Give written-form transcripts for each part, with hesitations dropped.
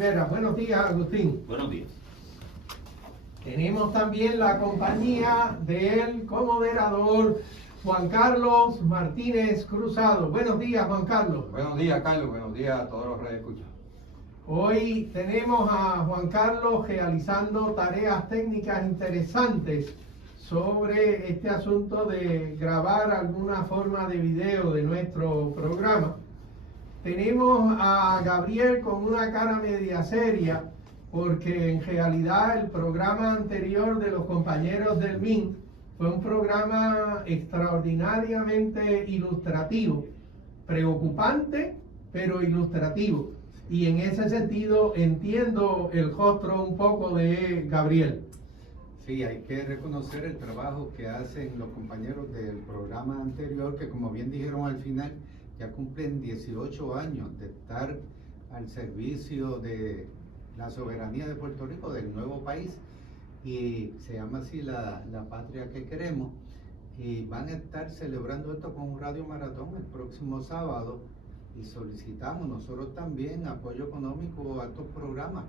Rivera. Buenos días, Agustín. Buenos días. Tenemos también la compañía del comoderador Juan Carlos Martínez Cruzado. Buenos días, Juan Carlos. Buenos días, Carlos. Buenos días a todos los radioescuchas. Hoy tenemos a Juan Carlos realizando tareas técnicas interesantes sobre este asunto de grabar alguna forma de video de nuestro programa. Tenemos a Gabriel con una cara media seria, porque en realidad el programa anterior de los compañeros del MIN fue un programa extraordinariamente ilustrativo, preocupante, pero ilustrativo. Y en ese sentido entiendo el rostro un poco de Gabriel. Sí, hay que reconocer el trabajo que hacen los compañeros del programa anterior, que como bien dijeron al final, ya cumplen 18 años de estar al servicio de la soberanía de Puerto Rico, del nuevo país, y se llama así la patria que queremos, y van a estar celebrando esto con un radio maratón el próximo sábado, y solicitamos nosotros también apoyo económico a estos programas,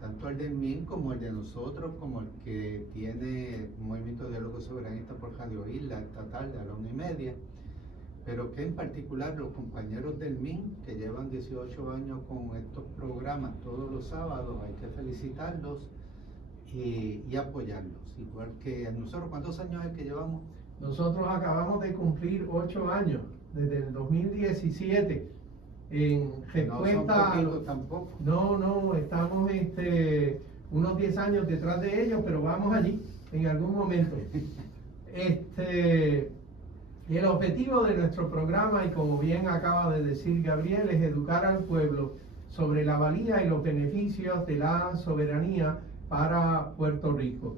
tanto el del MIN como el de nosotros, como el que tiene un Movimiento de Diálogo Soberanista por Radio Isla esta tarde a la 1:30, pero que en particular los compañeros del MIN, que llevan 18 años con estos programas todos los sábados, hay que felicitarlos y apoyarlos. Igual que nosotros, ¿cuántos años es que llevamos? Nosotros acabamos de cumplir 8 años, desde el 2017, en respuesta... No son poquitos tampoco. No, estamos unos 10 años detrás de ellos, pero vamos allí en algún momento. El objetivo de nuestro programa, y como bien acaba de decir Gabriel, es educar al pueblo sobre la valía y los beneficios de la soberanía para Puerto Rico.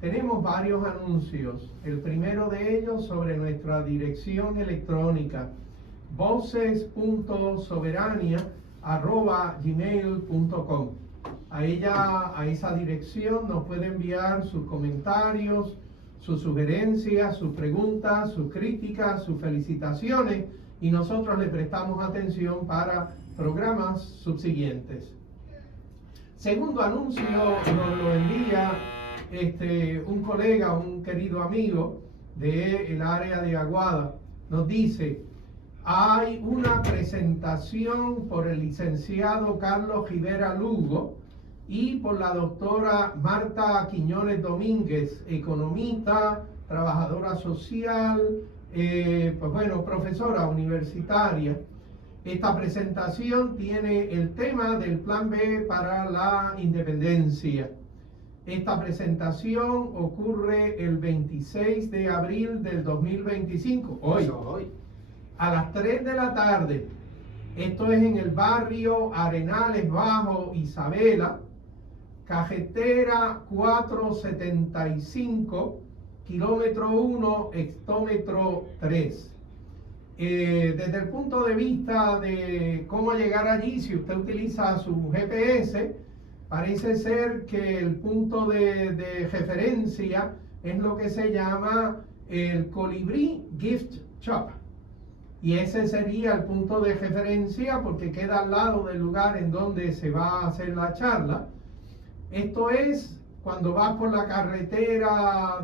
Tenemos varios anuncios. El primero de ellos sobre nuestra dirección electrónica, voces.soberania@gmail.com. A esa dirección nos puede enviar sus comentarios, sus sugerencias, sus preguntas, sus críticas, sus felicitaciones, y nosotros le prestamos atención para programas subsiguientes. Segundo anuncio nos lo envía un colega, un querido amigo del área de Aguada. Nos dice: hay una presentación por el licenciado Carlos Rivera Lugo y por la doctora Marta Quiñones Domínguez, economista, trabajadora social, profesora universitaria. Esta presentación tiene el tema del Plan B para la independencia. Esta presentación ocurre el 26 de abril del 2025, hoy, a las 3 de la tarde. Esto es en el barrio Arenales Bajo, Isabela, carretera 475, kilómetro 1, hectómetro 3. Desde el punto de vista de cómo llegar allí, si usted utiliza su GPS, parece ser que el punto de referencia es lo que se llama el Colibrí Gift Shop. Y ese sería el punto de referencia porque queda al lado del lugar en donde se va a hacer la charla. Esto es cuando vas por la carretera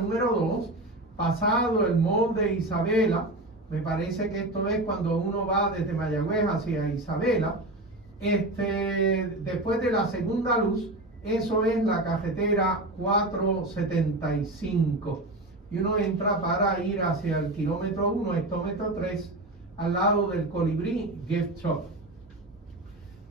número 2, pasado el mall de Isabela. Me parece que esto es cuando uno va desde Mayagüez hacia Isabela. Después de la segunda luz, eso es la carretera 475. Y uno entra para ir hacia el kilómetro 1, hectómetro 3, al lado del Colibrí Gift Shop.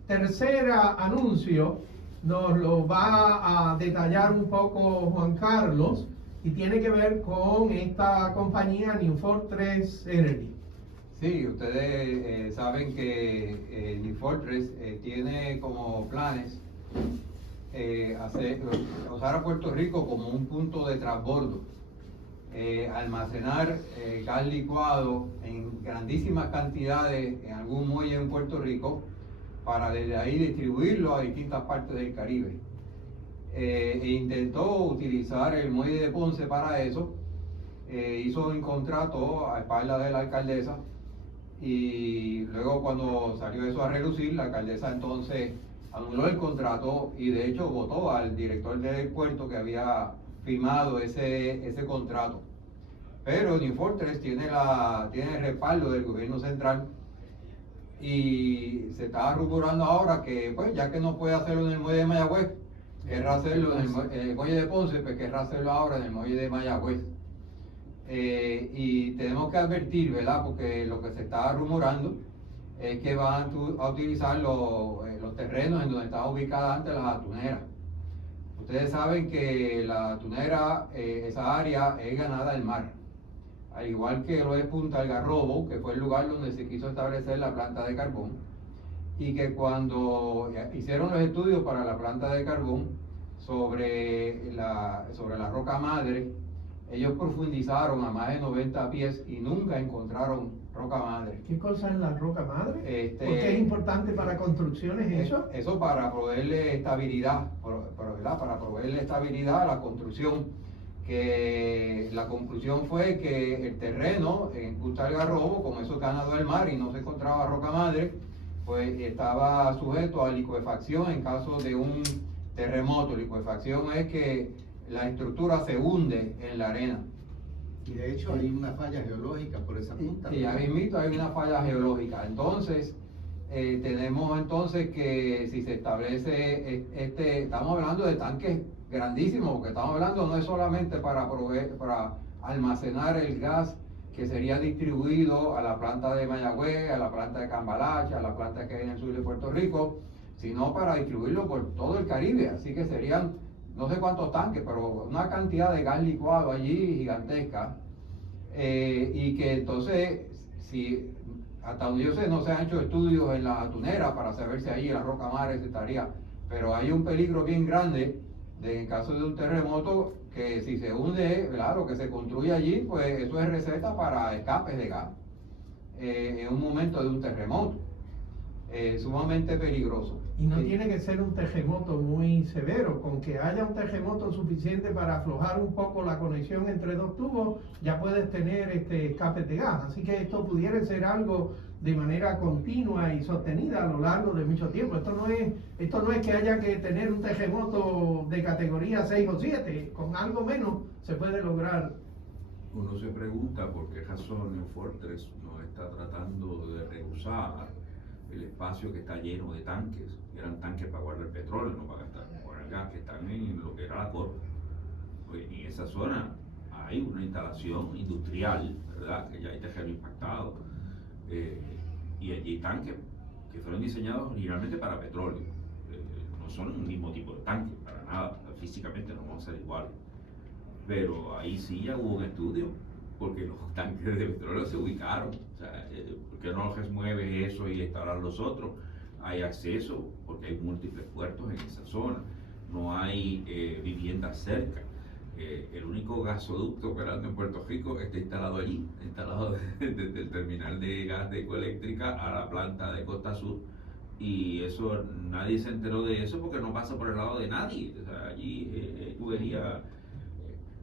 Tercer anuncio nos lo va a detallar un poco Juan Carlos y tiene que ver con esta compañía New Fortress Energy. Sí, ustedes saben que New Fortress tiene como planes usar a Puerto Rico como un punto de transbordo, almacenar gas licuado en grandísimas cantidades en algún muelle en Puerto Rico para desde ahí distribuirlo a distintas partes del Caribe. Intentó utilizar el muelle de Ponce para eso, hizo un contrato a espaldas de la alcaldesa y luego cuando salió eso a relucir, la alcaldesa entonces anuló el contrato y de hecho votó al director del puerto que había firmado ese contrato. Pero New Fortress tiene el respaldo del gobierno central y se está rumorando ahora que, pues, ya que no puede hacerlo en el muelle de Mayagüez, querrá hacerlo en el muelle de Ponce, pues querrá hacerlo ahora en el muelle de Mayagüez. Y tenemos que advertir, ¿verdad? Porque lo que se está rumorando es que van a utilizar los terrenos en donde estaba ubicada antes las atuneras. Ustedes saben que la atunera, esa área es ganada del mar, al igual que lo es Punta Algarrobo, que fue el lugar donde se quiso establecer la planta de carbón, y que cuando hicieron los estudios para la planta de carbón sobre la roca madre, ellos profundizaron a más de 90 pies y nunca encontraron roca madre. ¿Qué cosa es la roca madre? Este, ¿Por qué es importante para construcciones eso? Eso para proveerle estabilidad, ¿verdad? Para proveerle estabilidad a la construcción. Que la conclusión fue que el terreno en Punta Algarrobo, como eso es ganado del mar y no se encontraba roca madre, pues estaba sujeto a licuefacción en caso de un terremoto. Licuefacción es que la estructura se hunde en la arena. Y de hecho hay una falla geológica por esa punta. Y ya mismito hay una falla geológica. Entonces, tenemos entonces que si se establece estamos hablando de tanques grandísimos, porque estamos hablando no es solamente para almacenar el gas que sería distribuido a la planta de Mayagüez, a la planta de Cambalache, a la planta que hay en el sur de Puerto Rico, sino para distribuirlo por todo el Caribe. Así que serían no sé cuántos tanques, pero una cantidad de gas licuado allí gigantesca, y que entonces, si hasta donde yo sé no se han hecho estudios en la atunera para saber si allí la roca madre se estaría, pero hay un peligro bien grande en caso de un terremoto, que si se hunde, ¿verdad? Lo que se construye allí, pues eso es receta para escapes de gas en un momento de un terremoto. Sumamente peligroso. Y no tiene que ser un terremoto muy severo, con que haya un terremoto suficiente para aflojar un poco la conexión entre dos tubos, ya puedes tener escapes de gas. Así que esto pudiera ser algo de manera continua y sostenida a lo largo de mucho tiempo. Esto no es que haya que tener un terremoto de categoría 6 o 7, con algo menos se puede lograr. Uno se pregunta por qué razón New Fortress no está tratando de rehusar el espacio que está lleno de tanques. Eran tanques para guardar petróleo, no para gastar con el gas, que están en lo que era la Corp. Pues en esa zona hay una instalación industrial, ¿verdad? Que ya hay terreno impactado. Y allí hay tanques que fueron diseñados originalmente para petróleo. No son el mismo tipo de tanque, para nada. Físicamente no van a ser iguales. Pero ahí sí ya hubo un estudio, porque los tanques de petróleo se ubicaron. O sea, ¿por qué no remueves eso y instalar los otros? Hay acceso, porque hay múltiples puertos en esa zona. No hay viviendas cerca. El único gasoducto operando en Puerto Rico está instalado allí, instalado desde el terminal de gas de Ecoeléctrica a la planta de Costa Sur. Y eso, nadie se enteró de eso porque no pasa por el lado de nadie. O sea, allí tubería.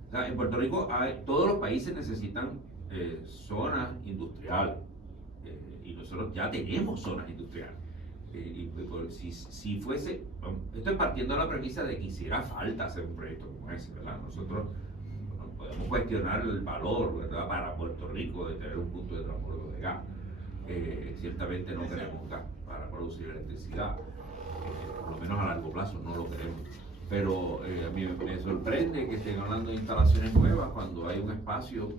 O sea, en Puerto Rico todos los países necesitan zonas industriales, y nosotros ya tenemos zonas industriales. Si fuese, estoy partiendo de la premisa de que hiciera falta hacer un proyecto como ese, ¿verdad? Nosotros podemos cuestionar el valor, ¿verdad?, para Puerto Rico de tener un punto de transbordo de gas. Ciertamente no queremos gas para producir electricidad, por lo menos a largo plazo no lo queremos. Pero a mí me sorprende que estén hablando de instalaciones nuevas cuando hay un espacio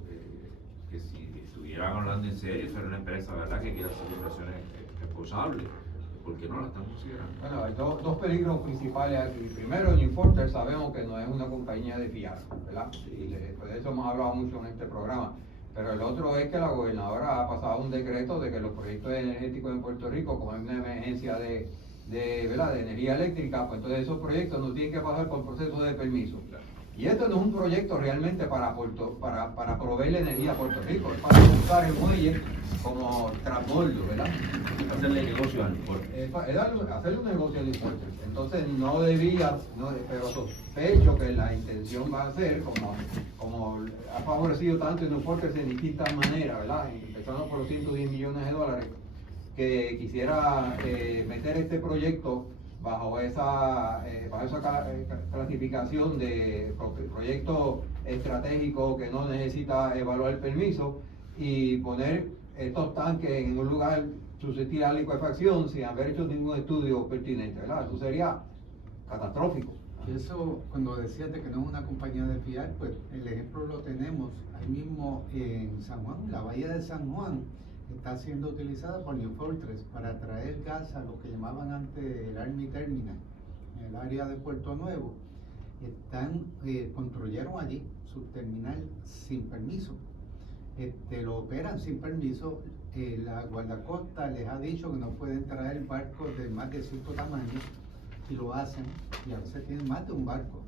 que si estuvieran hablando en serio, fuera una empresa, ¿verdad?, que quiera hacer inversiones responsables. ¿Por qué no la están considerando? Bueno, hay dos peligros principales aquí. Primero, New Fortress sabemos que no es una compañía de fiar, ¿verdad? Y de eso hemos hablado mucho en este programa. Pero el otro es que la gobernadora ha pasado un decreto de que los proyectos energéticos en Puerto Rico, como es una emergencia de energía eléctrica, pues entonces esos proyectos no tienen que pasar por procesos de permiso. Y esto no es un proyecto realmente para proveerle energía a Puerto Rico, es para usar el muelle como transbordo, ¿verdad? Hacerle negocio al puerto. Hacerle un negocio a fuerte. Entonces no debía, pero sospecho que la intención va a ser, como ha favorecido tanto en Fortress en distintas maneras, ¿verdad? Empezando por los 110 millones de dólares, que quisiera meter este proyecto bajo esa clasificación de proyecto estratégico que no necesita evaluar el permiso y poner estos tanques en un lugar susceptible a liquefacción sin haber hecho ningún estudio pertinente, ¿verdad? Eso sería catastrófico. Y eso, cuando decías de que no es una compañía de fiar, pues el ejemplo lo tenemos ahí mismo en San Juan. La bahía de San Juan está siendo utilizada por New Fortress para traer gas a lo que llamaban antes el Army Terminal, en el área de Puerto Nuevo. Construyeron allí su terminal sin permiso. Lo operan sin permiso. La guardacosta les ha dicho que no pueden traer barcos de más de cierto tamaño y lo hacen, y a veces tienen más de un barco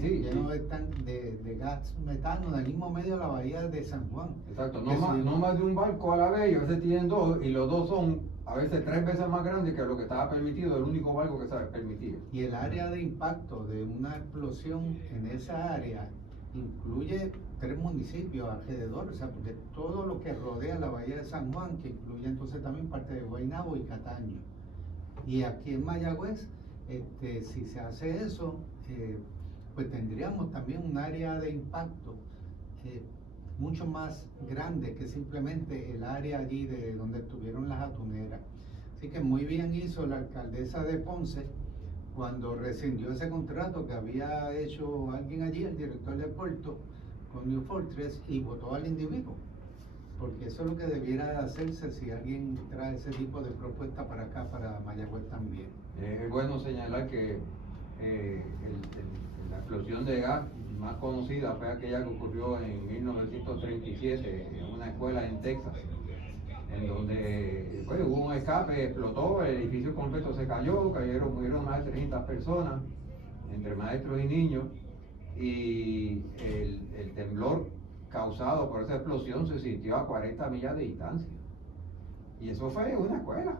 lleno de gas metano en el mismo medio de la bahía de San Juan. Exacto, no más de un barco a la vez, y a veces tienen dos, y los dos son a veces 3 veces más grandes que lo que estaba permitido, el único barco que se permitía. Y el área de impacto de una explosión en esa área incluye 3 municipios alrededor, o sea, porque todo lo que rodea la bahía de San Juan, que incluye entonces también parte de Guaynabo y Cataño. Y aquí en Mayagüez, si se hace eso, pues tendríamos también un área de impacto mucho más grande que simplemente el área allí de donde estuvieron las atuneras. Así que muy bien hizo la alcaldesa de Ponce cuando rescindió ese contrato que había hecho alguien allí, el director de puerto, con New Fortress, y votó al individuo, porque eso es lo que debiera hacerse si alguien trae ese tipo de propuesta para acá, para Mayagüez también. Es bueno señalar que la explosión de gas más conocida fue aquella que ocurrió en 1937 en una escuela en Texas, en donde hubo un escape, explotó, el edificio completo se cayó, murieron más de 300 personas, entre maestros y niños, y el temblor causado por esa explosión se sintió a 40 millas de distancia. Y eso fue en una escuela.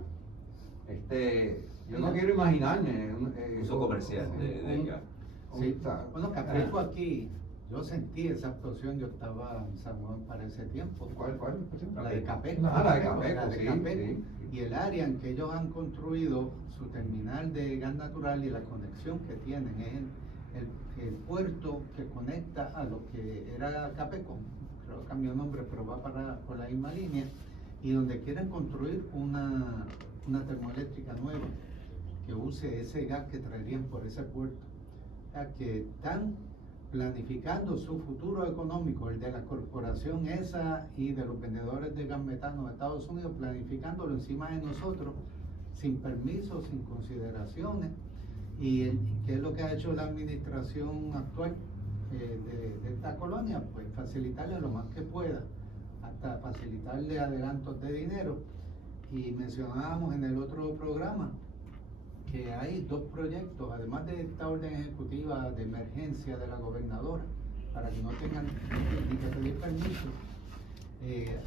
Yo no quiero imaginarme uso comercial de gas. Sí, bueno, Capreco aquí, yo sentí esa explosión, yo estaba en San Juan para ese tiempo. ¿Cuál? La de Capeco. La de Capeco, sí. Y el área en que ellos han construido su terminal de gas natural y la conexión que tienen es el puerto que conecta a lo que era Capeco, creo que cambió nombre, pero va por la misma línea, y donde quieren construir una termoeléctrica nueva que use ese gas que traerían por ese puerto. O sea, que están planificando su futuro económico, el de la corporación esa y de los vendedores de gas metano de Estados Unidos, planificándolo encima de nosotros, sin permiso, sin consideraciones. ¿Y qué es lo que ha hecho la administración actual de esta colonia? Pues facilitarle lo más que pueda, hasta facilitarle adelantos de dinero. Y mencionábamos en el otro programa que hay 2 proyectos, además de esta orden ejecutiva de emergencia de la gobernadora, para que no tengan ni que pedir permiso.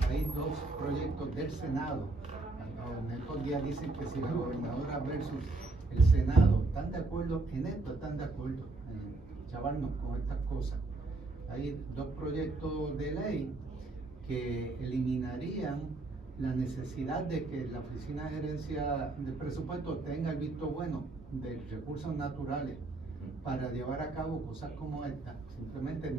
Hay 2 proyectos del Senado. En estos días dicen que si la gobernadora versus el Senado están de acuerdo en esto, están de acuerdo en chavarnos con estas cosas. Hay 2 proyectos de ley que eliminarían la necesidad de que la Oficina de Gerencia del Presupuesto tenga el visto bueno de recursos naturales para llevar a cabo cosas como esta. Simplemente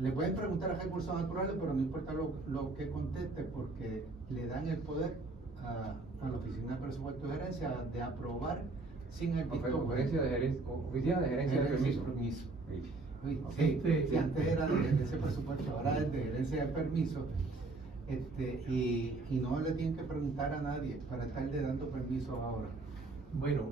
le pueden preguntar a recursos naturales, pero no importa lo que conteste, porque le dan el poder a la Oficina de Presupuesto y Gerencia de aprobar sin el visto bueno. Oficina de Gerencia de Permiso. Sí, antes era de Gerencia de Presupuesto, ahora es de Gerencia de Permiso. Y no le tienen que preguntar a nadie para estarle dando permisos ahora. Bueno,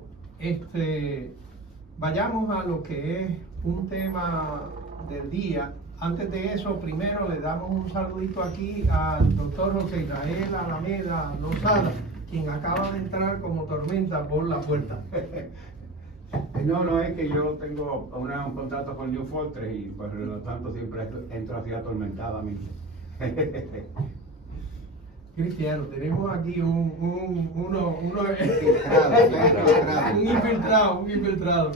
vayamos a lo que es un tema del día. Antes de eso, primero le damos un saludito aquí al doctor José Israel Alameda Lozada, quien acaba de entrar como tormenta por la puerta. No, es que yo tengo un contrato con New Fortress y por lo tanto siempre entro así atormentadamente. Cristiano, tenemos aquí uno Infiltrado. un infiltrado.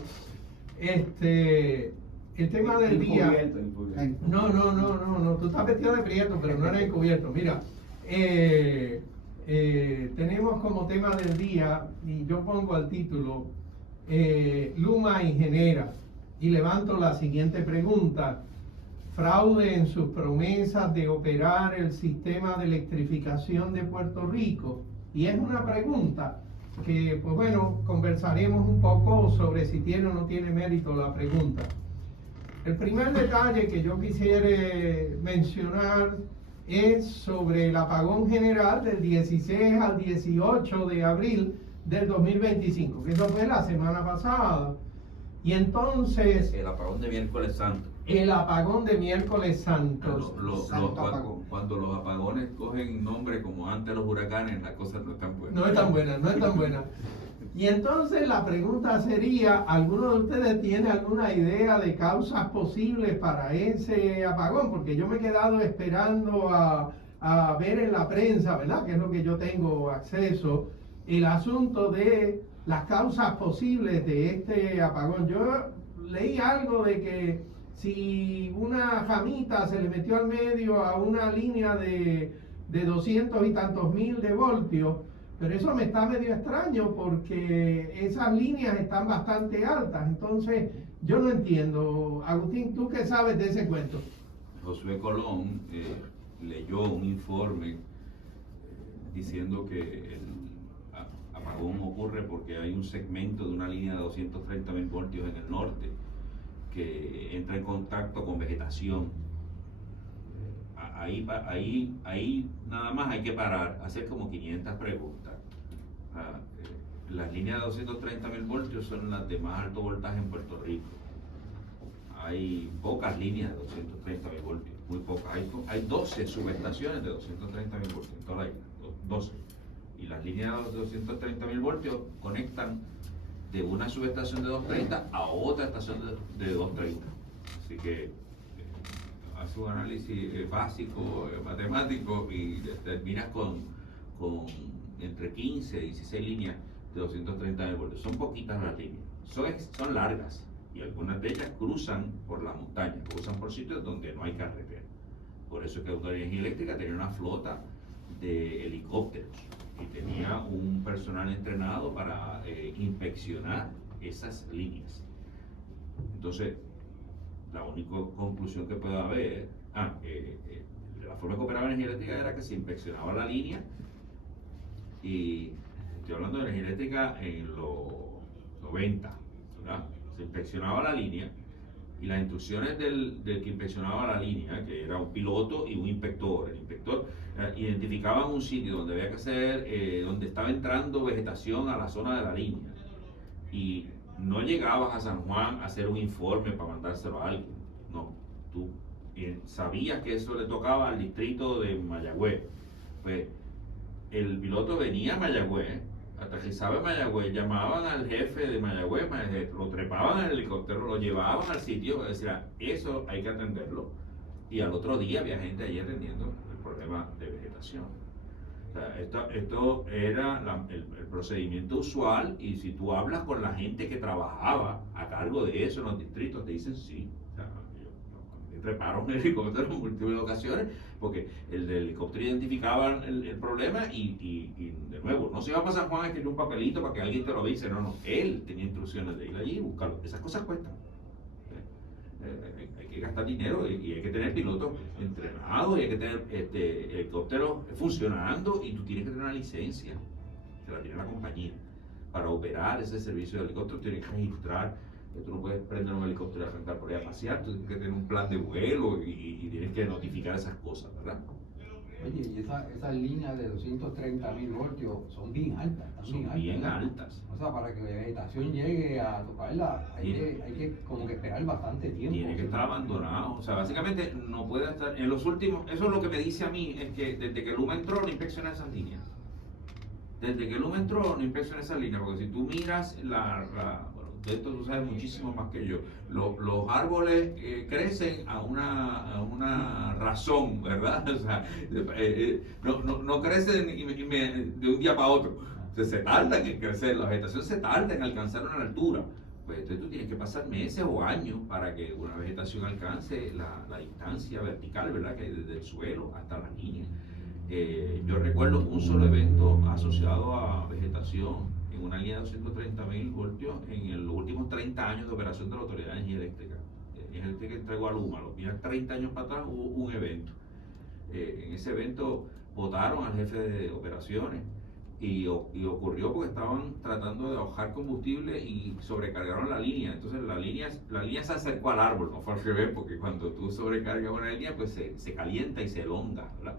El tema del día. Encubierto. No, tú estás vestido de prieto, pero no eres encubierto. Mira, tenemos como tema del día, y yo pongo al título, Luma Ingenera, y levanto la siguiente pregunta: fraude en sus promesas de operar el sistema de electrificación de Puerto Rico. Y es una pregunta que, pues bueno, conversaremos un poco sobre si tiene o no tiene mérito la pregunta. El primer detalle que yo quisiera mencionar es sobre el apagón general del 16 al 18 de abril del 2025, que eso fue la semana pasada. Y entonces, El apagón de miércoles santo. el apagón de miércoles santos. Cuando los apagones cogen nombre como antes los huracanes, las cosas no están buenas. No es tan buena, no es tan buena. Y entonces la pregunta sería, ¿alguno de ustedes tiene alguna idea de causas posibles para ese apagón? Porque yo me he quedado esperando a ver en la prensa, ¿verdad? Que es lo que yo tengo acceso, el asunto de las causas posibles de este apagón. Yo leí algo de que si una jamita se le metió al medio a una línea de 200 y tantos mil de voltios, pero eso me está medio extraño porque esas líneas están bastante altas. Entonces, yo no entiendo. Agustín, ¿tú qué sabes de ese cuento? Josué Colón leyó un informe diciendo que el apagón ocurre porque hay un segmento de una línea de 230.000 voltios en el norte que entra en contacto con vegetación. Ahí nada más hay que parar, hacer como 500 preguntas. Las líneas de 230.000 voltios son las de más alto voltaje en Puerto Rico. Hay pocas líneas de 230.000 voltios, muy pocas. Hay 12 subestaciones de 230.000 voltios en toda la isla, 12. Y las líneas de 230.000 voltios conectan de una subestación de 230 a otra estación de 230. Así que hace un análisis básico, matemático, y terminas con entre 15 y 16 líneas de 230.000 voltios. Son poquitas las líneas, son largas, y algunas de ellas cruzan por las montañas, cruzan por sitios donde no hay carretera. Por eso es que Autoridad de Energía Eléctrica tenía una flota de helicópteros y tenía un personal entrenado para inspeccionar esas líneas. Entonces, la única conclusión que puede haber, la forma que operaba Energía Eléctrica era que se inspeccionaba la línea, y estoy hablando de Energía Eléctrica en los 90, ¿verdad? Se inspeccionaba la línea, y las instrucciones del que inspeccionaba la línea, que era un piloto y un inspector. El inspector identificaba un sitio donde había que hacer, donde estaba entrando vegetación a la zona de la línea, y no llegabas a San Juan a hacer un informe para mandárselo a alguien. No, tú sabías que eso le tocaba al distrito de Mayagüez. Pues el piloto venía a Mayagüez, aterrizaba en Mayagüez, llamaban al jefe de Mayagüez, lo trepaban en el helicóptero, lo llevaban al sitio, decía, eso hay que atenderlo. Y al otro día había gente allí atendiendo el problema de vegetación. O sea, esto era el procedimiento usual, y si tú hablas con la gente que trabajaba a cargo de eso en los distritos, te dicen sí. O sea, me treparon el helicóptero en múltiples ocasiones, porque el del helicóptero identificaba el problema, y de nuevo, no se iba a San Juan a escribir un papelito para que alguien te lo avise, no, él tenía instrucciones de ir allí y buscarlo. Esas cosas cuestan. Hay que gastar dinero, y hay que tener pilotos entrenados, y hay que tener helicópteros funcionando, y tú tienes que tener una licencia, que la tiene la compañía. Para operar ese servicio de helicóptero tienes que registrar, que tú no puedes prender un helicóptero y arrancar por ahí a pasear, tú tienes que tener un plan de vuelo, y tienes que notificar esas cosas, ¿verdad? Oye, y esas líneas de 230.000 voltios son bien altas. Son bien altas. O sea, para que la vegetación llegue a tocarla, hay que como que esperar bastante tiempo. Tiene que estar abandonado. O sea, básicamente no puede estar. En los últimos, eso es lo que me dice a mí, es que desde que Luma entró no inspecciona esas líneas. Desde que Luma entró no inspecciona esas líneas, porque si tú miras de esto tú sabes muchísimo más que yo. Los árboles crecen a una razón, ¿verdad? O sea, no crecen de un día para otro. Se tardan en crecer, la vegetación se tarda en alcanzar una altura. Pues entonces tú tienes que pasar meses o años para que una vegetación alcance la distancia vertical, ¿verdad? Que hay desde el suelo hasta las líneas. Yo recuerdo un solo evento asociado a vegetación en una línea de 230.000 voltios en los últimos 30 años de operación de la Autoridad de Energía Eléctrica. Energía Eléctrica entregó a Luma, los primeros 30 años para atrás hubo un evento. En ese evento votaron al jefe de operaciones y ocurrió porque estaban tratando de ahorrar combustible y sobrecargaron la línea. Entonces la línea se acercó al árbol, no fue al revés, porque cuando tú sobrecargas una línea pues se calienta y se elonga, ¿verdad?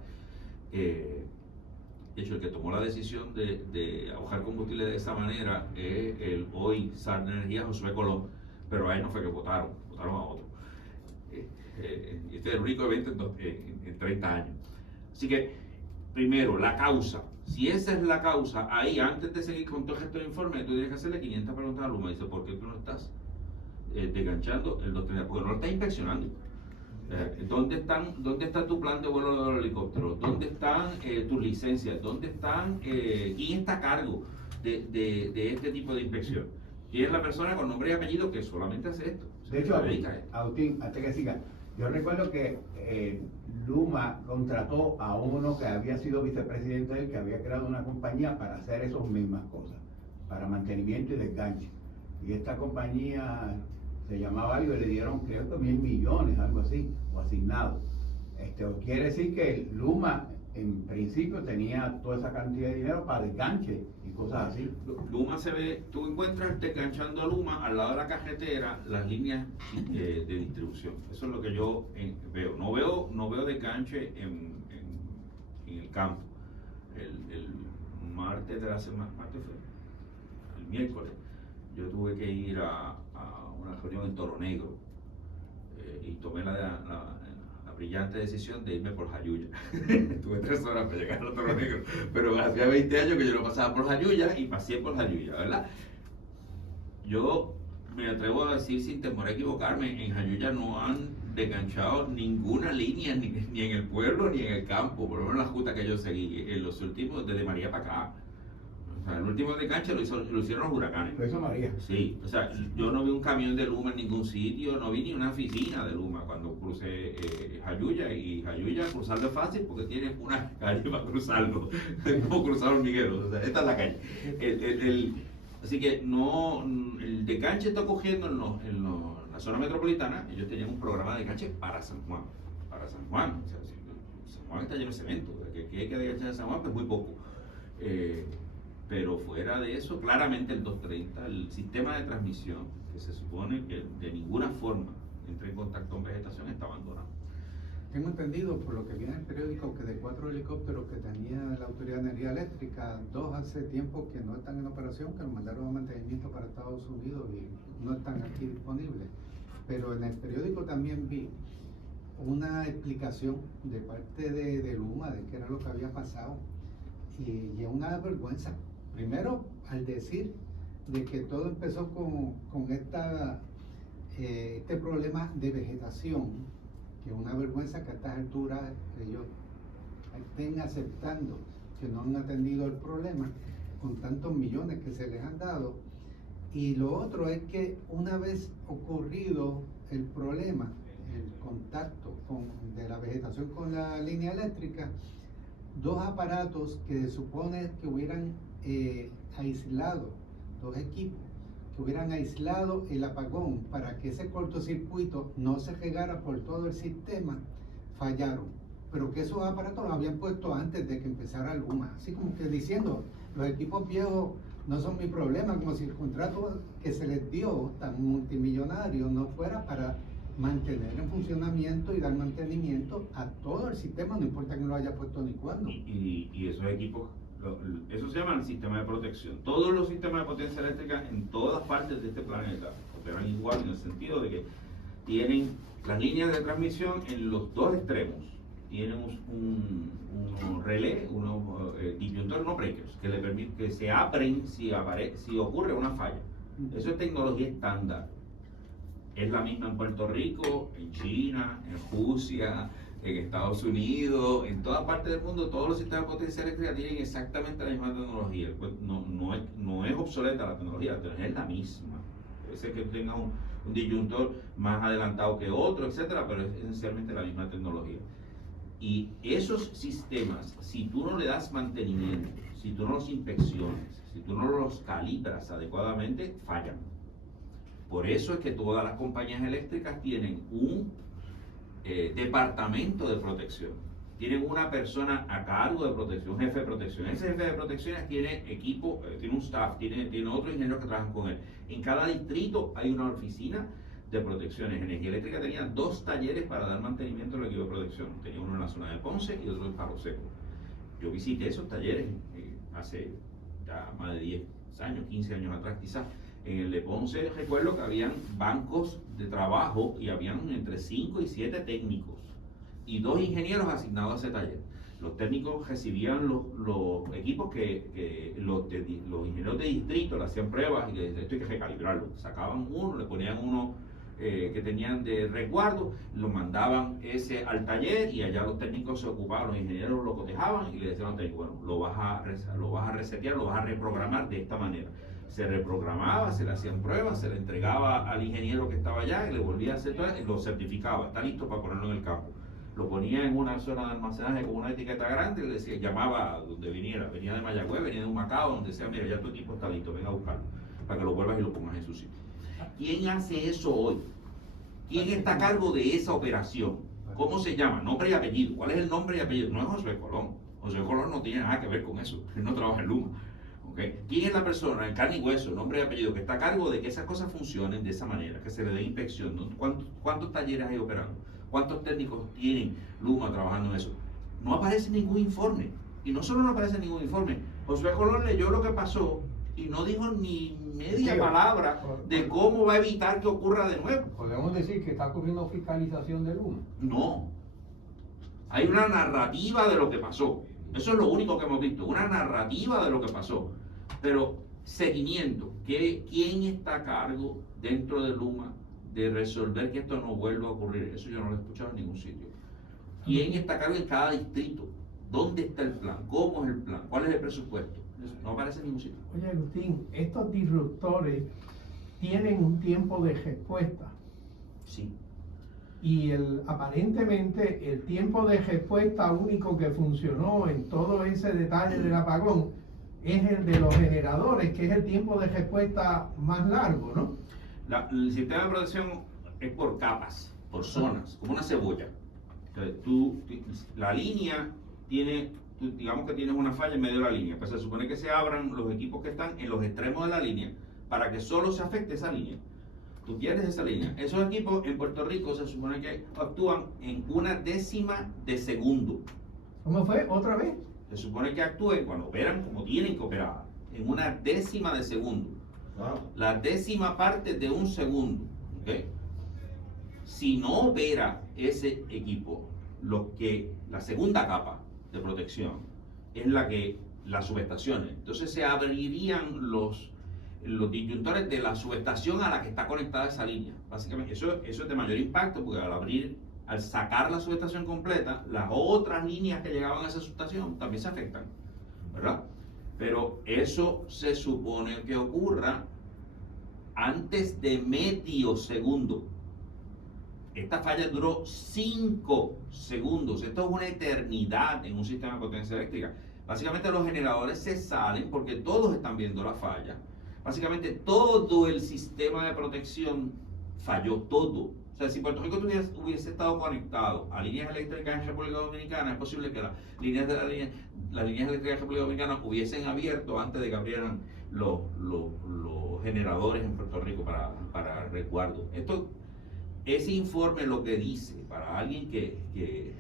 De hecho, el que tomó la decisión de ahorrar combustible de esa manera es el hoy zar de energía Josué Colón, pero a él no fue que votaron a otro. Este es el único evento en 30 años. Así que, primero, la causa. Si esa es la causa, ahí antes de seguir con todo este informe, tú tienes que hacerle 500 preguntas a Luma. Dice, ¿por qué tú no estás desganchando el 230? Porque no lo estás inspeccionando. ¿Dónde está tu plan de vuelo de los helicópteros? ¿Dónde están tus licencias? ¿Dónde están, quién está a cargo de este tipo de inspección? ¿Quién es la persona con nombre y apellido que solamente hace esto? De hecho, Se dedica a esto. Agustín, antes que siga, yo recuerdo que Luma contrató a uno que había sido vicepresidente de él, que había creado una compañía para hacer esas mismas cosas, para mantenimiento y desganche. Y esta compañía se llamaba algo y le dieron creo que 1.000 millones, algo así, o asignado. Quiere decir que Luma en principio tenía toda esa cantidad de dinero para desganche y cosas así. Luma se ve, tú encuentras desganchando a Luma al lado de la carretera las líneas de distribución. Eso es lo que yo veo. No veo desganche en el campo. El martes de la semana, el miércoles, yo tuve que ir a una reunión en Toro Negro y tomé la brillante decisión de irme por Jayuya. Tuve 3 horas para llegar a Toro Negro, pero hacía 20 años que yo no pasaba por Jayuya y pasé por Jayuya, ¿verdad? Yo me atrevo a decir sin temor a equivocarme, en Jayuya no han desganchado ninguna línea ni en el pueblo ni en el campo, por lo menos la ruta que yo seguí en los últimos, desde María para acá. O sea, el último desganche lo hicieron los huracanes. Lo hizo María. Sí, o sea, yo no vi un camión de Luma en ningún sitio, no vi ni una oficina de Luma cuando crucé Jayuya, y Jayuya cruzarlo es fácil porque tiene una calle para cruzarlo, como cruzar hormigueros, o sea, esta es la calle. Así que no, el desganche está cogiendo en la zona metropolitana. Ellos tenían un programa de desganche para San Juan, o sea, San Juan está lleno de cemento, que hay que desganchar en San Juan, pues muy poco. Pero fuera de eso, claramente el 230, el sistema de transmisión, que se supone que de ninguna forma entra en contacto con vegetación, está abandonado. Tengo entendido, por lo que viene en el periódico, que de 4 helicópteros que tenía la Autoridad de Energía Eléctrica, 2 hace tiempo que no están en operación, que los mandaron a mantenimiento para Estados Unidos y no están aquí disponibles. Pero en el periódico también vi una explicación de parte de Luma de qué era lo que había pasado, y es una vergüenza. Primero, al decir de que todo empezó con este problema de vegetación, que es una vergüenza que a estas alturas ellos estén aceptando que no han atendido el problema con tantos millones que se les han dado. Y lo otro es que una vez ocurrido el problema, el contacto de la vegetación con la línea eléctrica, 2 aparatos que se supone que hubieran aislado, 2 equipos que hubieran aislado el apagón para que ese cortocircuito no se regara por todo el sistema, fallaron. Pero que esos aparatos los habían puesto antes de que empezara Luma, así como que diciendo, los equipos viejos no son mi problema, como si el contrato que se les dio tan multimillonario no fuera para mantener en funcionamiento y dar mantenimiento a todo el sistema, no importa que no lo haya puesto ni cuándo. Y esos equipos, eso se llama el sistema de protección. Todos los sistemas de potencia eléctrica en todas partes de este planeta operan igual, en el sentido de que tienen las líneas de transmisión en los 2 extremos. Tienen un relé, unos disyuntores, no breakers, que le permiten que se abren si ocurre una falla. Eso es tecnología estándar. Es la misma en Puerto Rico, en China, en Rusia, en Estados Unidos, en toda parte del mundo. Todos los sistemas de potencia eléctrica tienen exactamente la misma tecnología. Pues no es obsoleta la tecnología es la misma. Puede ser que tenga un disyuntor más adelantado que otro, etcétera, pero es esencialmente la misma tecnología. Y esos sistemas, si tú no le das mantenimiento, si tú no los inspeccionas, si tú no los calibras adecuadamente, fallan. Por eso es que todas las compañías eléctricas tienen un departamento de protección. Tienen una persona a cargo de protección, un jefe de protección. Ese jefe de protección tiene equipo, tiene un staff, tiene otros ingenieros que trabajan con él. En cada distrito hay una oficina de protecciones. Energía Eléctrica tenía 2 talleres para dar mantenimiento al equipo de protección. Tenía uno en la zona de Ponce y otro en Palo Seco. Yo visité esos talleres hace ya más de 10 años, 15 años atrás quizás. En el de Ponce recuerdo que habían bancos de trabajo y habían entre 5 y 7 técnicos y 2 ingenieros asignados a ese taller. Los técnicos recibían los equipos que los ingenieros de distrito le hacían pruebas y esto hay que recalibrarlo. Sacaban uno, le ponían uno que tenían de resguardo, lo mandaban ese al taller y allá los técnicos se ocupaban, los ingenieros lo cotejaban y le decían al técnico, bueno, lo vas a resetear, lo vas a reprogramar de esta manera. Se reprogramaba, se le hacían pruebas, se le entregaba al ingeniero que estaba allá y le volvía a hacer todo, lo certificaba, está listo para ponerlo en el campo. Lo ponía en una zona de almacenaje con una etiqueta grande y le decía, llamaba donde viniera, venía de Mayagüez, venía de Humacao, donde sea, mira, ya tu equipo está listo, venga a buscarlo, para que lo vuelvas y lo pongas en su sitio. ¿Quién hace eso hoy? ¿Quién está a cargo de esa operación? ¿Cómo se llama? Nombre y apellido. ¿Cuál es el nombre y apellido? No es José Colón. José Colón no tiene nada que ver con eso. Él no trabaja en Luma. ¿Okay? ¿Quién es la persona, en carne y hueso, nombre y apellido, que está a cargo de que esas cosas funcionen de esa manera, que se le dé inspección? ¿No? ¿Cuántos talleres hay operando? ¿Cuántos técnicos tienen Luma trabajando en eso? No aparece ningún informe. Y no solo no aparece ningún informe. José Colón leyó lo que pasó y no dijo ni media palabra de cómo va a evitar que ocurra de nuevo. Podemos decir que está ocurriendo fiscalización de Luma. No. Hay una narrativa de lo que pasó. Eso es lo único que hemos visto, una narrativa de lo que pasó. Pero seguimiento, ¿quién está a cargo dentro de Luma de resolver que esto no vuelva a ocurrir? Eso yo no lo he escuchado en ningún sitio. ¿Quién está a cargo en cada distrito? ¿Dónde está el plan? ¿Cómo es el plan? ¿Cuál es el presupuesto? Eso no aparece en ningún sitio. Oye, Agustín, estos disruptores tienen un tiempo de respuesta. Sí. Y aparentemente el tiempo de respuesta único que funcionó en todo ese detalle del apagón es el de los generadores, que es el tiempo de respuesta más largo, ¿no? El sistema de protección es por capas, por zonas, como una cebolla. Entonces, la línea tiene, digamos que tienes una falla en medio de la línea, pues se supone que se abran los equipos que están en los extremos de la línea para que solo se afecte esa línea. Tú pierdes esa línea. Esos equipos en Puerto Rico se supone que actúan en 1/10 de segundo. ¿Cómo fue? ¿Otra vez? Se supone que actúen cuando operan como tienen que operar, en 1/10 de segundo. Wow. La 10ª parte de un segundo. ¿Okay? Si no opera ese equipo, la segunda capa de protección es las subestaciones. Entonces se abrirían los disyuntores de la subestación a la que está conectada esa línea. Básicamente, eso es de mayor impacto porque al sacar la subestación completa, las otras líneas que llegaban a esa subestación también se afectan, ¿verdad? Pero eso se supone que ocurra antes de medio segundo. Esta falla duró 5 segundos. Esto es una eternidad en un sistema de potencia eléctrica. Básicamente los generadores se salen porque todos están viendo la falla. Básicamente todo el sistema de protección falló, todo. O sea, si Puerto Rico hubiese estado conectado a líneas eléctricas en República Dominicana, es posible que las líneas eléctricas de República Dominicana hubiesen abierto antes de que abrieran los generadores en Puerto Rico para resguardo. Ese informe lo que dice, para alguien que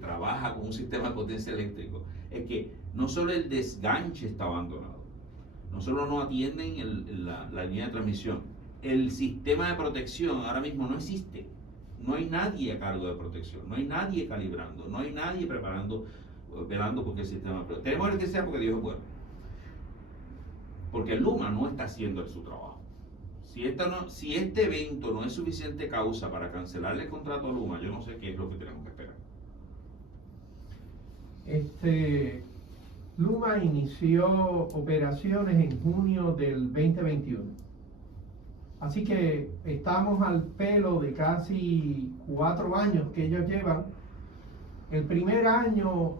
trabaja con un sistema de potencia eléctrico, es que no solo el desganche está abandonado, no solo no atienden la línea de transmisión, el sistema de protección ahora mismo no existe. No hay nadie a cargo de protección, no hay nadie calibrando, no hay nadie velando porque el sistema de protección. Tenemos electricidad porque Dios es bueno. porque Luma no está haciendo su trabajo. Si este evento no es suficiente causa para cancelarle el contrato a Luma, yo no sé qué es lo que tenemos que esperar. Luma inició operaciones en junio del 2021. Así que estamos al pelo de casi 4 años que ellos llevan. El primer año,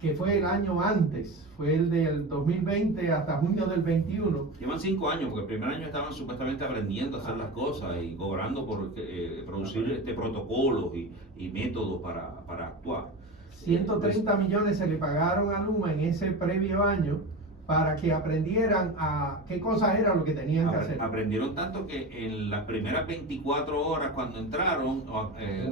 que fue el año antes, fue el del 2020 hasta junio del 21. Llevan 5 años, porque el primer año estaban supuestamente aprendiendo a hacer las cosas y cobrando por producir protocolos y métodos para actuar. 130 millones se le pagaron a Luma en ese previo año para que aprendieran a qué cosa era lo que tenían que hacer. Aprendieron tanto que en las primeras 24 horas cuando entraron,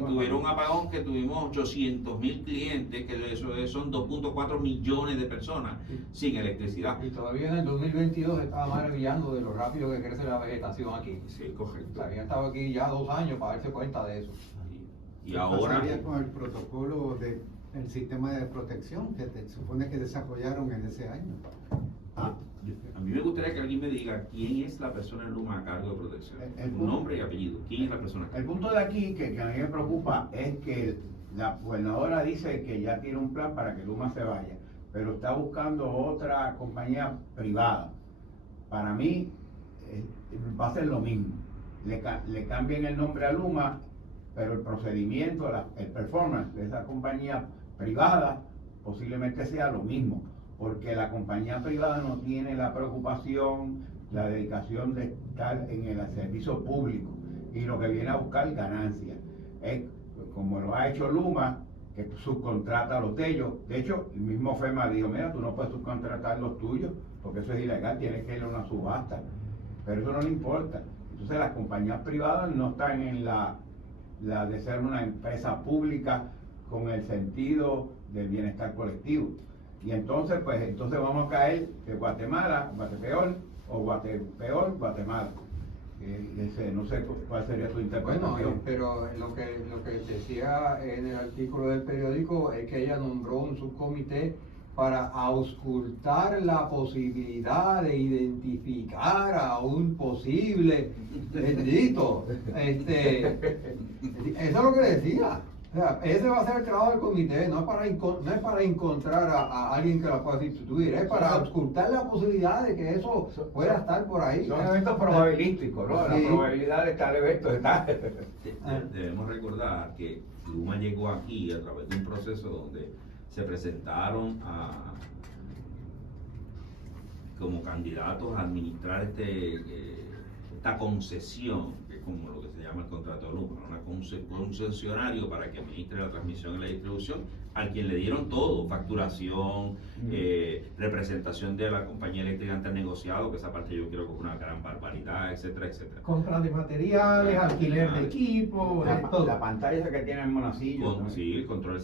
tuvieron un apagón que tuvimos 800.000 clientes, que eso son 2.4 millones de personas sin electricidad. Y todavía en el 2022 estaba maravillando de lo rápido que crece la vegetación aquí. Sí, correcto. Habían estado aquí ya 2 años para darse cuenta de eso. Y ¿Qué ahora... pasaría con el protocolo del sistema de protección que se supone que desarrollaron en ese año? A mí me gustaría que alguien me diga quién es la persona en Luma a cargo de protección. El Nombre y apellido. ¿Quién es la persona? El punto de aquí que a mí me preocupa es que la gobernadora dice que ya tiene un plan para que Luma se vaya, pero está buscando otra compañía privada. Para mí va a ser lo mismo. Le cambian el nombre a Luma, pero el procedimiento, el performance de esa compañía privada posiblemente sea lo mismo, porque la compañía privada no tiene la preocupación, la dedicación de estar en el servicio público y lo que viene a buscar ganancias. Es como lo ha hecho Luma, que subcontrata los de ellos. De hecho, el mismo FEMA dijo, mira, tú no puedes subcontratar los tuyos, porque eso es ilegal, tienes que ir a una subasta. Pero eso no le importa. Entonces las compañías privadas no están en la de ser una empresa pública con el sentido del bienestar colectivo. Y entonces, entonces vamos a caer de Guatemala, Guatepeor, o Guatepeor, Guatemala. No sé cuál sería tu interpretación. Bueno, pero lo que decía en el artículo del periódico es que ella nombró un subcomité para auscultar la posibilidad de identificar a un posible bendito. Eso es lo que decía. O sea, ese va a ser el trabajo del comité, no es para encontrar a alguien que la pueda sustituir, es para auscultar la posibilidad de que eso pueda estar por ahí. Son eventos probabilísticos, ¿no? Sí. La probabilidad de tal evento está. Debemos recordar que Luma llegó aquí a través de un proceso donde se presentaron como candidatos a administrar esta concesión, que es como lo que se llama el contrato de Luma, un concesionario para que administre la transmisión y la distribución, al quien le dieron todo, facturación, representación de la compañía eléctrica ante el negociado, que esa parte yo creo que es una gran barbaridad, etcétera, etcétera. Compra de materiales, alquiler de equipo, todo. La pantalla esa que tiene el monacillo. Sí, el control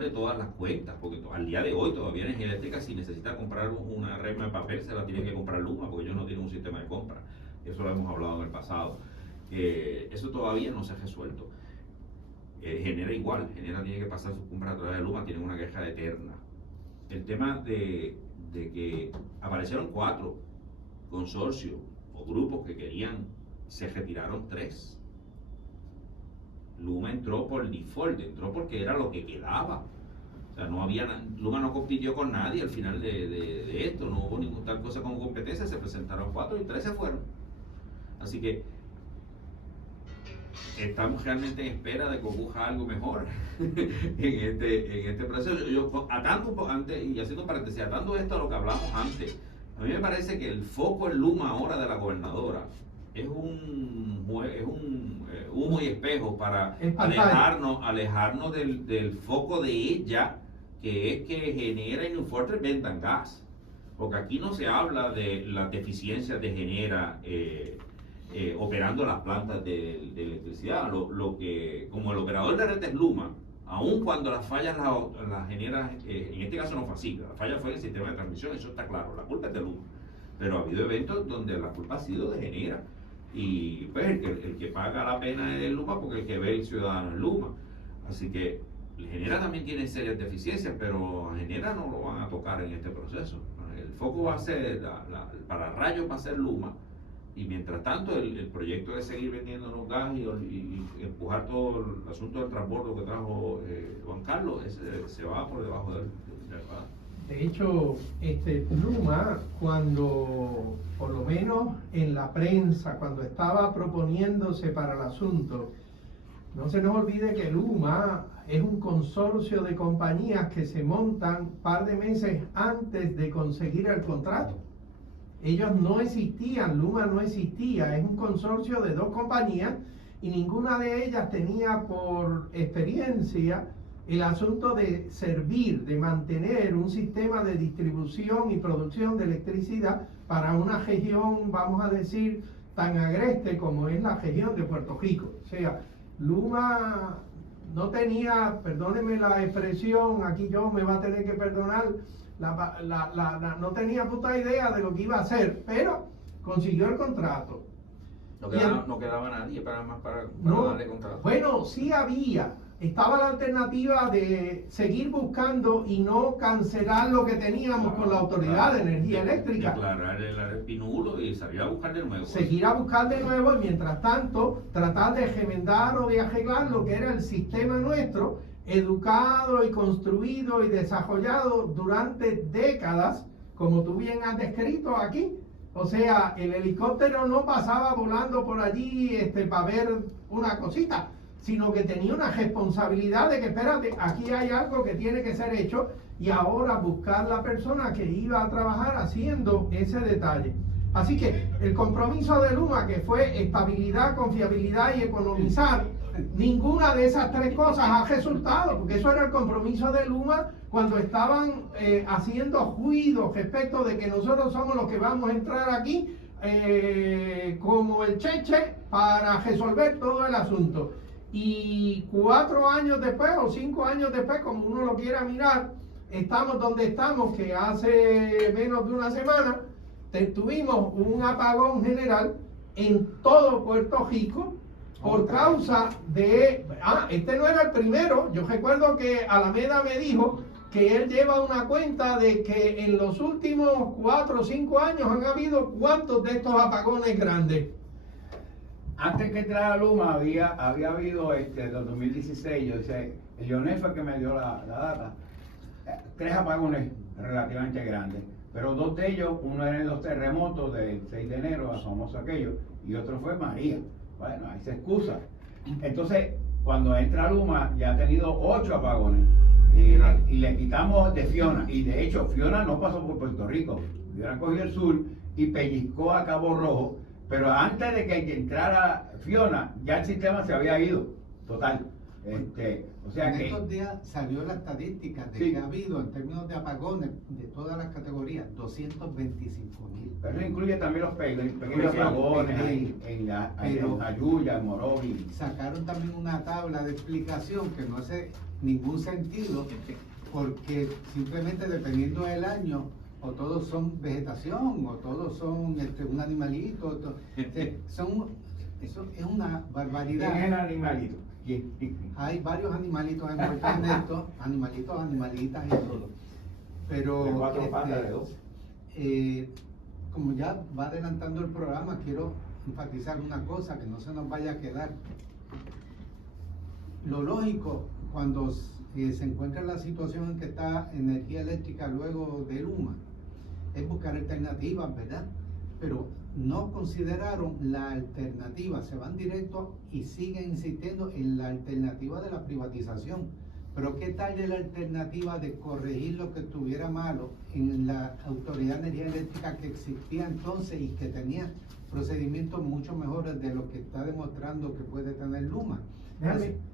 de todas las cuentas, porque al día de hoy todavía en energía eléctrica, si necesita comprar una rema de papel, se la tiene que comprar Luma, porque ellos no tienen un sistema de compra. Eso lo hemos hablado en el pasado. Eso todavía no se ha resuelto. Genera tiene que pasar su compra a través de Luma, tienen una queja eterna. El tema de que aparecieron 4 consorcios o grupos que querían, se retiraron 3. Luma entró por default, entró porque era lo que quedaba. O sea, Luma no compitió con nadie al final de esto, no hubo ninguna tal cosa como competencia, se presentaron 4 y 3 se fueron. Así que estamos realmente en espera de que ocurra algo mejor en este proceso. Yo, haciendo un paréntesis, atando esto a lo que hablamos antes, a mí me parece que el foco en Luma ahora de la gobernadora es un humo y espejo para alejarnos del foco de ella, que es que Genera y New Fortress vendan gas. Porque aquí no se habla de las deficiencias de Genera operando las plantas de electricidad. Lo que, como el operador de red es Luma, aun cuando las fallas las genera, en este caso no fue así, la falla fue en el sistema de transmisión, eso está claro, la culpa es de Luma. Pero ha habido eventos donde la culpa ha sido de Genera. Y pues el que paga la pena es Luma, porque el que ve el ciudadano es Luma. Así que Genera también tiene serias deficiencias, pero a Genera no lo van a tocar en este proceso. A el foco va a ser, para rayos va a ser Luma, y mientras tanto el proyecto de seguir vendiéndonos gas y empujar todo el asunto del transbordo que trajo Juan Carlos, se va por debajo del radar. De hecho, Luma, cuando, por lo menos en la prensa, cuando estaba proponiéndose para el asunto, no se nos olvide que Luma es un consorcio de compañías que se montan un par de meses antes de conseguir el contrato. Ellos no existían, Luma no existía, es un consorcio de dos compañías y ninguna de ellas tenía por experiencia el asunto de servir, de mantener un sistema de distribución y producción de electricidad para una región, vamos a decir, tan agreste como es la región de Puerto Rico. O sea, Luma no tenía, perdónenme la expresión, aquí yo me va a tener que perdonar, no tenía puta idea de lo que iba a hacer, pero consiguió el contrato. No quedaba nadie para darle contrato. Bueno, sí había. Estaba la alternativa de seguir buscando y no cancelar lo que teníamos con la Autoridad de Energía Eléctrica. Declarar el pinulo y salir a buscar de nuevo. Seguir a buscar de nuevo y mientras tanto tratar de remendar o de arreglar lo que era el sistema nuestro, educado y construido y desarrollado durante décadas, como tú bien has descrito aquí. O sea, el helicóptero no pasaba volando por allí para ver una cosita, sino que tenía una responsabilidad de que, espérate, aquí hay algo que tiene que ser hecho y ahora buscar la persona que iba a trabajar haciendo ese detalle. Así que el compromiso de Luma, que fue estabilidad, confiabilidad y economizar, ninguna de esas tres cosas ha resultado, porque eso era el compromiso de Luma cuando estaban haciendo juicio respecto de que nosotros somos los que vamos a entrar aquí como el cheche para resolver todo el asunto. Y 4 años después o 5 años después, como uno lo quiera mirar, estamos donde estamos, que hace menos de una semana tuvimos un apagón general en todo Puerto Rico por causa de... este no era el primero. Yo recuerdo que Alameda me dijo que él lleva una cuenta de que en los últimos 4 o 5 años han habido cuántos de estos apagones grandes. Antes que entrara Luma había habido de 2016, yo decía, Leonel fue el que me dio la data, 3 apagones relativamente grandes, pero 2 de ellos, uno era en los terremotos del 6 de enero, el famoso aquello, y otro fue María. Bueno, ahí se excusa. Entonces, cuando entra Luma, ya ha tenido 8 apagones, y le quitamos de Fiona, y de hecho Fiona no pasó por Puerto Rico, Fiona cogió el sur y pellizcó a Cabo Rojo. Pero antes de que entrara Fiona, ya el sistema se había ido, total. O sea en que estos días salió la estadística de sí, que ha habido, en términos de apagones, de todas las categorías, 225,000. pero eso incluye también los pequeños apagones en Ayuya, en Morovi. Sacaron también una tabla de explicación que no hace ningún sentido, porque simplemente dependiendo del año, o todos son vegetación, o todos son un animalito, eso es una barbaridad. ¿Quién es el animalito? Hay varios animalitos envueltos en esto, animalitas y todo. Pero de 4 patas, de 2. Como ya va adelantando el programa, quiero enfatizar una cosa que no se nos vaya a quedar. Lo lógico, cuando se encuentra la situación en que está energía eléctrica luego de Luma, es buscar alternativas, ¿verdad? Pero no consideraron la alternativa, se van directo y siguen insistiendo en la alternativa de la privatización. Pero ¿qué tal de la alternativa de corregir lo que estuviera malo en la Autoridad de Energía Eléctrica que existía entonces y que tenía procedimientos mucho mejores de lo que está demostrando que puede tener Luma?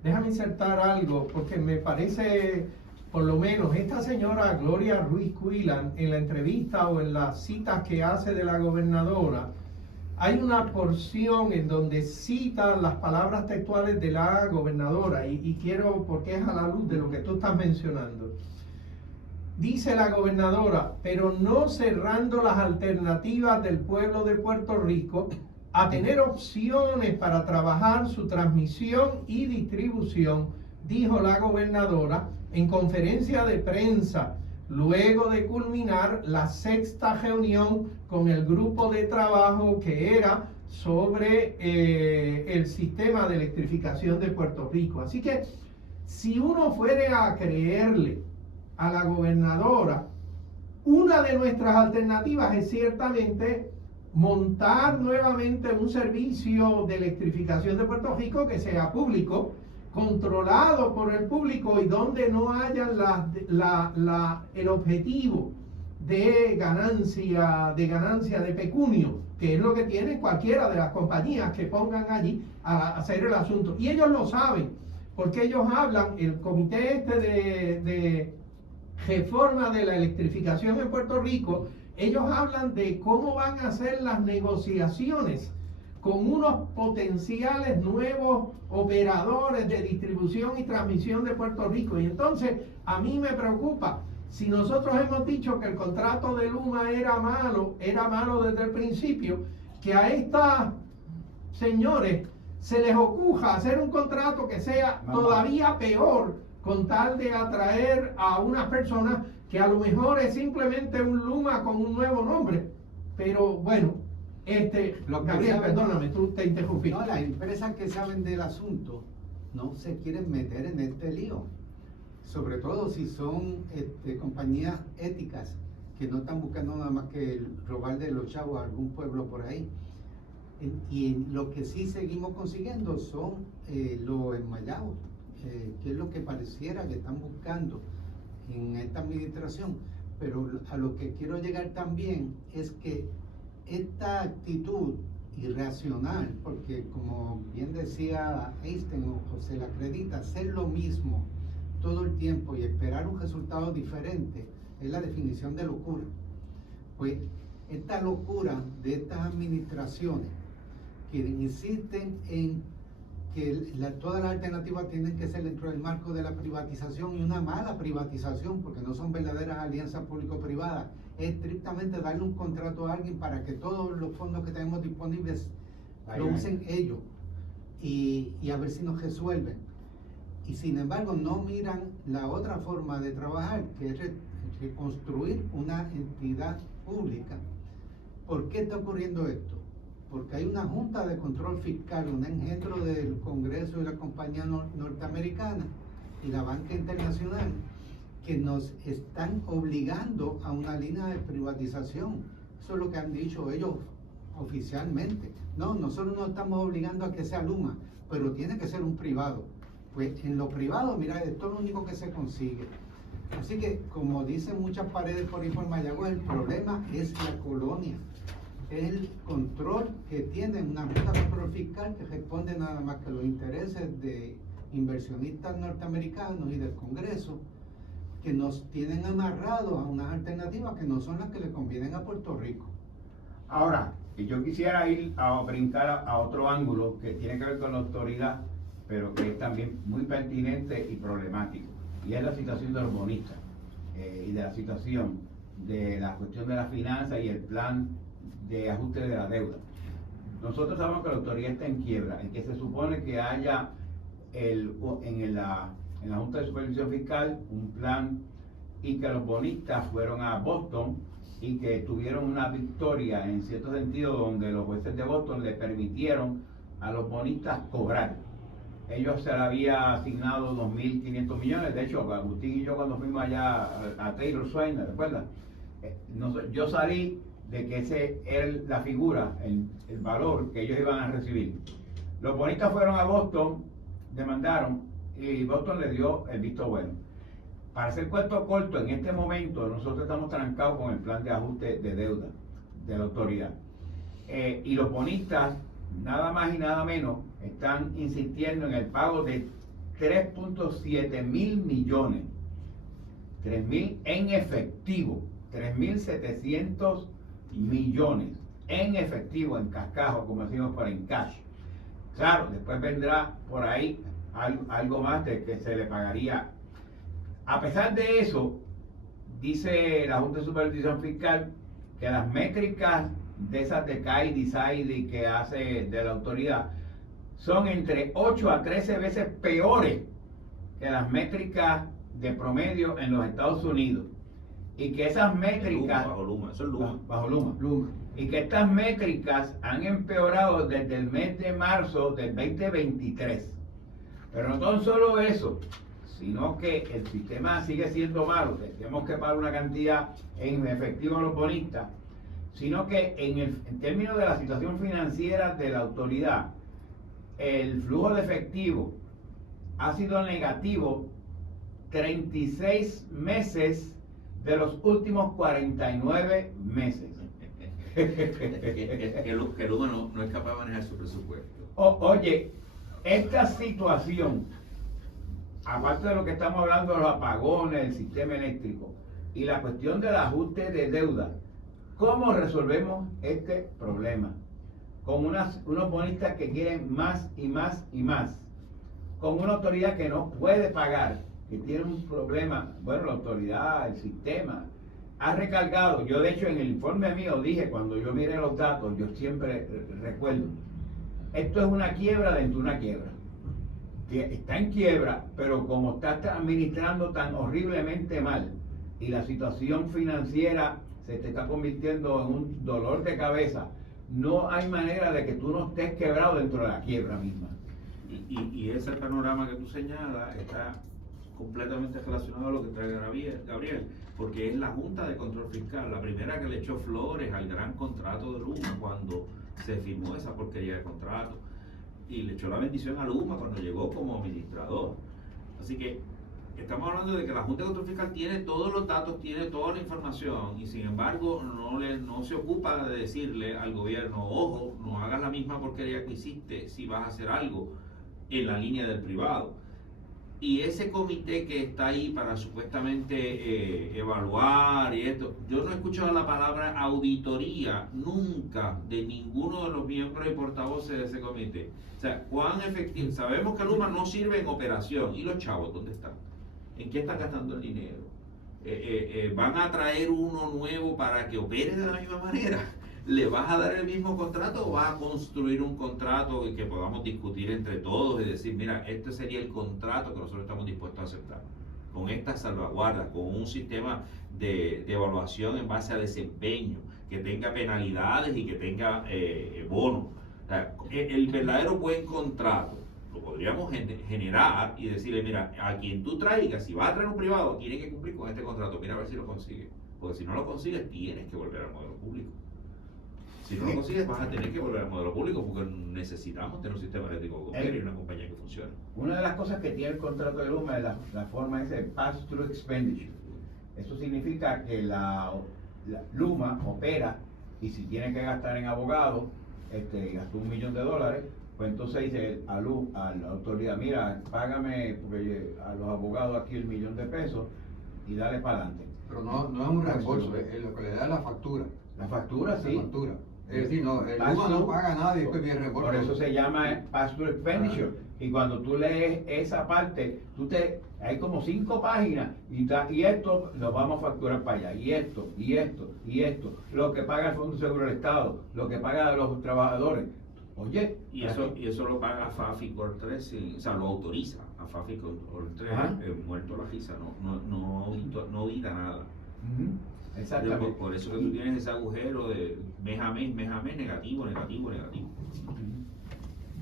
Déjame insertar algo, porque me parece, por lo menos, esta señora Gloria Ruiz Cuilan, en la entrevista o en las citas que hace de la gobernadora, hay una porción en donde cita las palabras textuales de la gobernadora, y quiero, porque es a la luz de lo que tú estás mencionando. Dice la gobernadora, pero no cerrando las alternativas del pueblo de Puerto Rico a tener opciones para trabajar su transmisión y distribución, dijo la gobernadora en conferencia de prensa luego de culminar la 6ª reunión con el grupo de trabajo que era sobre el sistema de electrificación de Puerto Rico. Así que si uno fuere a creerle a la gobernadora, una de nuestras alternativas es ciertamente montar nuevamente un servicio de electrificación de Puerto Rico que sea público, controlado por el público y donde no haya el objetivo de ganancia de pecunio, que es lo que tiene cualquiera de las compañías que pongan allí a hacer el asunto. Y ellos lo saben, porque ellos hablan, el comité de reforma de la electrificación en Puerto Rico, ellos hablan de cómo van a ser las negociaciones con unos potenciales nuevos operadores de distribución y transmisión de Puerto Rico. Y entonces a mí me preocupa, si nosotros hemos dicho que el contrato de Luma era malo desde el principio, que a estos señores se les ocurra hacer un contrato que sea todavía peor, con tal de atraer a unas personas que a lo mejor es simplemente un Luma con un nuevo nombre. Pero bueno, Gabriel, perdóname, tú te interrumpí. No, las empresas que saben del asunto no se quieren meter en este lío, sobre todo si son compañías éticas que no están buscando nada más que robar de los chavos a algún pueblo por ahí. Y lo que sí seguimos consiguiendo son los enmayados, que es lo que pareciera que están buscando en esta administración. Pero a lo que quiero llegar también es que esta actitud irracional, porque como bien decía Einstein, o se le acredita, hacer lo mismo todo el tiempo y esperar un resultado diferente, es la definición de locura. Pues esta locura de estas administraciones que insisten en que todas las alternativas tienen que ser dentro del marco de la privatización, y una mala privatización, porque no son verdaderas alianzas público-privadas, es estrictamente darle un contrato a alguien para que todos los fondos que tenemos disponibles lo usen ellos y a ver si nos resuelven. Y sin embargo no miran la otra forma de trabajar, que es reconstruir una entidad pública. ¿Por qué está ocurriendo esto? Porque hay una junta de control fiscal, un engendro del Congreso y la compañía norteamericana y la banca internacional, que nos están obligando a una línea de privatización. Eso es lo que han dicho ellos oficialmente. No, nosotros no estamos obligando a que sea Luma, pero tiene que ser un privado. Pues en lo privado, mira, esto es lo único que se consigue. Así que, como dicen muchas paredes por ahí por Mayagüez, el problema es la colonia. Es el control que tiene una junta de control fiscal que responde nada más que a los intereses de inversionistas norteamericanos y del Congreso, que nos tienen amarrados a unas alternativas que no son las que le convienen a Puerto Rico. Ahora, yo quisiera ir a brincar a otro ángulo que tiene que ver con la autoridad, pero que es también muy pertinente y problemático, y es la situación de los bonistas y de la situación de la cuestión de la finanza y el plan de ajuste de la deuda. Nosotros sabemos que la autoridad está en quiebra, en que se supone que haya en la Junta de Supervisión Fiscal un plan, y que los bonistas fueron a Boston y que tuvieron una victoria en cierto sentido, donde los jueces de Boston le permitieron a los bonistas cobrar. Ellos se le había asignado 2.500 millones. De hecho, Agustín y yo, cuando fuimos allá a Taylor Swift, ¿recuerdas? Yo salí de que ese era la figura, el valor que ellos iban a recibir. Los bonistas fueron a Boston, demandaron, y Boston le dio el visto bueno. Para hacer cuento corto, en este momento nosotros estamos trancados con el plan de ajuste de deuda de la autoridad. Y los bonistas, nada más y nada menos, están insistiendo en el pago de 3.7 mil millones, 3.000 en efectivo, 3.700 millones en efectivo, en cascajo, como decimos, para en cash. Claro, después vendrá por ahí algo más de que se le pagaría. A pesar de eso, dice la Junta de Supervisión Fiscal que las métricas de esas de CAIDI, SAIDI que hace de la autoridad son entre 8 a 13 veces peores que las métricas de promedio en los Estados Unidos. y que esas métricas... Bajo Luma, eso es Luma. Bajo Luma. Luma. Y que estas métricas han empeorado desde el mes de marzo del 2023. Pero no tan solo eso, sino que el sistema sigue siendo malo, tenemos que pagar una cantidad en efectivo a los bonistas, sino que en términos de la situación financiera de la autoridad, el flujo de efectivo ha sido negativo 36 meses de los últimos 49 meses. Que Luma no es capaz de manejar su presupuesto. Oye, esta situación, aparte de lo que estamos hablando de los apagones del sistema eléctrico y la cuestión del ajuste de deuda, ¿cómo resolvemos este problema? Con unos bonistas que quieren más y más y más, con una autoridad que no puede pagar, que tiene un problema. Bueno, la autoridad, el sistema ha recargado. Yo de hecho en el informe mío dije, cuando yo miré los datos, yo siempre recuerdo, esto es una quiebra dentro de una quiebra. Está en quiebra, pero como está administrando tan horriblemente mal y la situación financiera se te está convirtiendo en un dolor de cabeza, no hay manera de que tú no estés quebrado dentro de la quiebra misma. Y ese panorama que tú señalas está completamente relacionado a lo que trae Gabriel, porque es la Junta de Control Fiscal la primera que le echó flores al gran contrato de Luma cuando se firmó esa porquería de contrato, y le echó la bendición a Luma cuando llegó como administrador. Así que estamos hablando de que la Junta de Control Fiscal tiene todos los datos, tiene toda la información, y sin embargo no se ocupa de decirle al gobierno, ojo, no hagas la misma porquería que hiciste si vas a hacer algo en la línea del privado. Y ese comité que está ahí para supuestamente evaluar y esto, yo no he escuchado la palabra auditoría nunca de ninguno de los miembros y portavoces de ese comité. O sea, cuán efectivo, sabemos que Luma no sirve en operación, ¿y los chavos dónde están? ¿En qué están gastando el dinero? ¿Van a traer uno nuevo para que opere de la misma manera? ¿Le vas a dar el mismo contrato o vas a construir un contrato que podamos discutir entre todos y decir, mira, este sería el contrato que nosotros estamos dispuestos a aceptar? Con estas salvaguardas, con un sistema de evaluación en base a desempeño, que tenga penalidades y que tenga bonos. O sea, el verdadero buen contrato lo podríamos generar y decirle, mira, a quien tú traigas, si vas a traer un privado, tiene que cumplir con este contrato, mira a ver si lo consigue. Porque si no lo consigues, tienes que volver al modelo público. Si no lo consigues, vas a tener que volver al modelo público porque necesitamos tener un sistema eléctrico y una compañía que funcione. Una de las cosas que tiene el contrato de Luma es la forma esa de pass-through expenditure. Eso significa que la Luma opera y si tiene que gastar en abogados, gastó $1 millón, pues entonces dice a la autoridad, mira, págame porque a los abogados aquí $1 millón y dale para adelante. Pero no es un reembolso, es lo que le da la factura. La factura, sí. La factura. Es decir, no, el Luma no paga nada y después viene el reembolso. Por eso se llama pass-through expenditure. Y cuando tú lees esa parte, hay como 5 páginas y esto lo vamos a facturar para allá, y esto, lo que paga el Fondo de Seguro del Estado, lo que paga los trabajadores. Oye, y eso lo paga FAFI Cor 3, o sea, lo autoriza a FAFI Cor 3, muerto la FISA, no audita nada. Exactamente. Por eso que tú tienes ese agujero de mes a mes, negativo.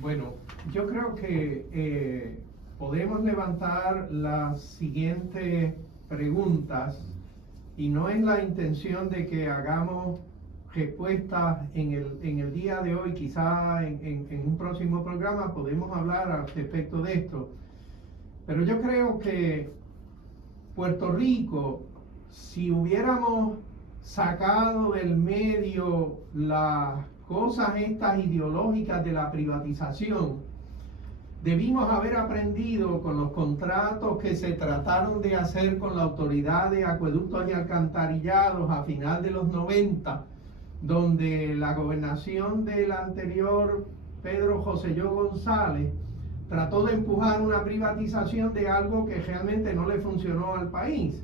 Bueno, yo creo que podemos levantar las siguientes preguntas y no es la intención de que hagamos respuestas en el día de hoy, quizá en un próximo programa podemos hablar al respecto de esto, pero yo creo que Puerto Rico, si hubiéramos sacado del medio las cosas estas ideológicas de la privatización, debimos haber aprendido con los contratos que se trataron de hacer con la Autoridad de Acueductos y Alcantarillados a final de los 90, donde la gobernación del anterior Pedro Joselló González trató de empujar una privatización de algo que realmente no le funcionó al país.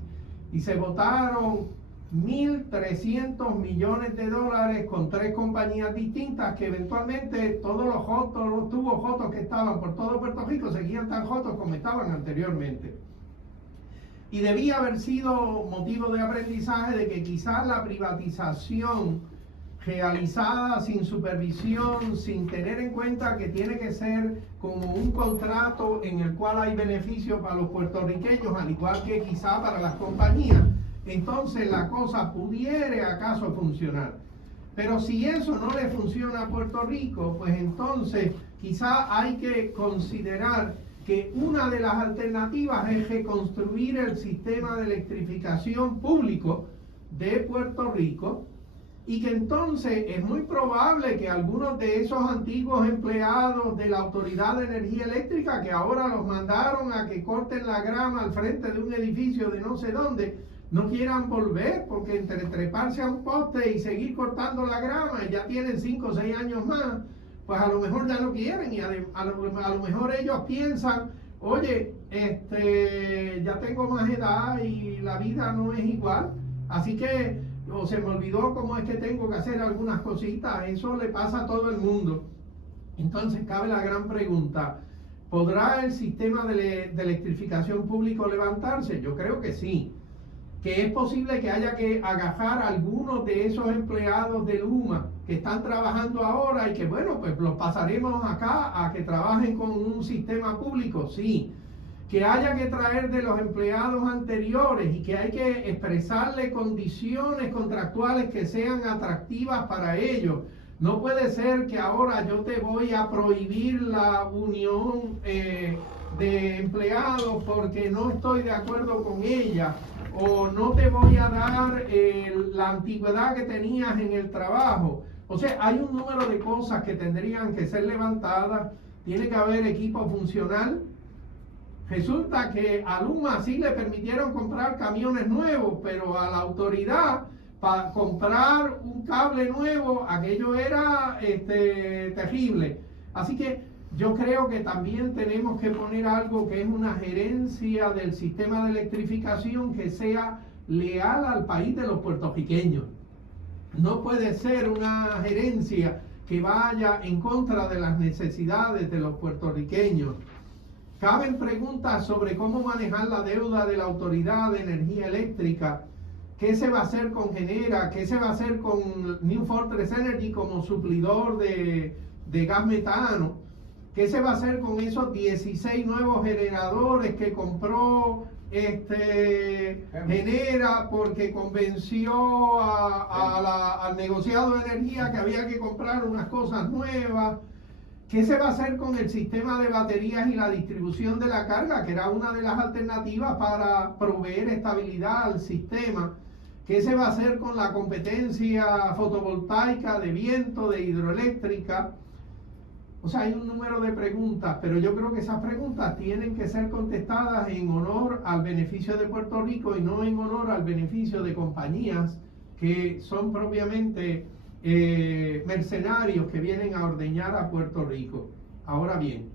Y se votaron 1.300 millones de dólares con 3 compañías distintas que eventualmente todos los tubos jotos que estaban por todo Puerto Rico seguían tan jotos como estaban anteriormente. y debía haber sido motivo de aprendizaje de que quizás la privatización realizada sin supervisión, sin tener en cuenta que tiene que ser como un contrato en el cual hay beneficios para los puertorriqueños, al igual que quizá para las compañías, entonces la cosa pudiera acaso funcionar. Pero si eso no le funciona a Puerto Rico, pues entonces quizá hay que considerar que una de las alternativas es reconstruir el sistema de electrificación público de Puerto Rico, y que entonces es muy probable que algunos de esos antiguos empleados de la Autoridad de Energía Eléctrica, que ahora los mandaron a que corten la grama al frente de un edificio de no sé dónde, no quieran volver, porque entre treparse a un poste y seguir cortando la grama, y ya tienen 5 o 6 años más, pues a lo mejor ya no quieren, y a lo mejor ellos piensan, oye, ya tengo más edad y la vida no es igual, así que o se me olvidó cómo es que tengo que hacer algunas cositas. Eso le pasa a todo el mundo. Entonces cabe la gran pregunta, ¿podrá el sistema de electrificación público levantarse? Yo creo que sí, que es posible que haya que agajar a algunos de esos empleados de Luma que están trabajando ahora y que bueno, pues los pasaremos acá a que trabajen con un sistema público, sí. Que haya que traer de los empleados anteriores y que hay que expresarle condiciones contractuales que sean atractivas para ellos. No puede ser que ahora yo te voy a prohibir la unión de empleados porque no estoy de acuerdo con ella, o no te voy a dar la antigüedad que tenías en el trabajo. O sea, hay un número de cosas que tendrían que ser levantadas. Tiene que haber equipo funcional. Resulta que a Luma sí le permitieron comprar camiones nuevos, pero a la autoridad para comprar un cable nuevo, aquello era terrible. Así que yo creo que también tenemos que poner algo que es una gerencia del sistema de electrificación que sea leal al país de los puertorriqueños. No puede ser una gerencia que vaya en contra de las necesidades de los puertorriqueños. Caben preguntas sobre cómo manejar la deuda de la Autoridad de Energía Eléctrica, qué se va a hacer con Genera, qué se va a hacer con New Fortress Energy como suplidor de gas metano, qué se va a hacer con esos 16 nuevos generadores que compró Genera porque convenció al negociado de energía que había que comprar unas cosas nuevas. ¿Qué se va a hacer con el sistema de baterías y la distribución de la carga, que era una de las alternativas para proveer estabilidad al sistema? ¿Qué se va a hacer con la competencia fotovoltaica, de viento, de hidroeléctrica? O sea, hay un número de preguntas, pero yo creo que esas preguntas tienen que ser contestadas en honor al beneficio de Puerto Rico y no en honor al beneficio de compañías que son propiamente mercenarios que vienen a ordeñar a Puerto Rico. Ahora bien,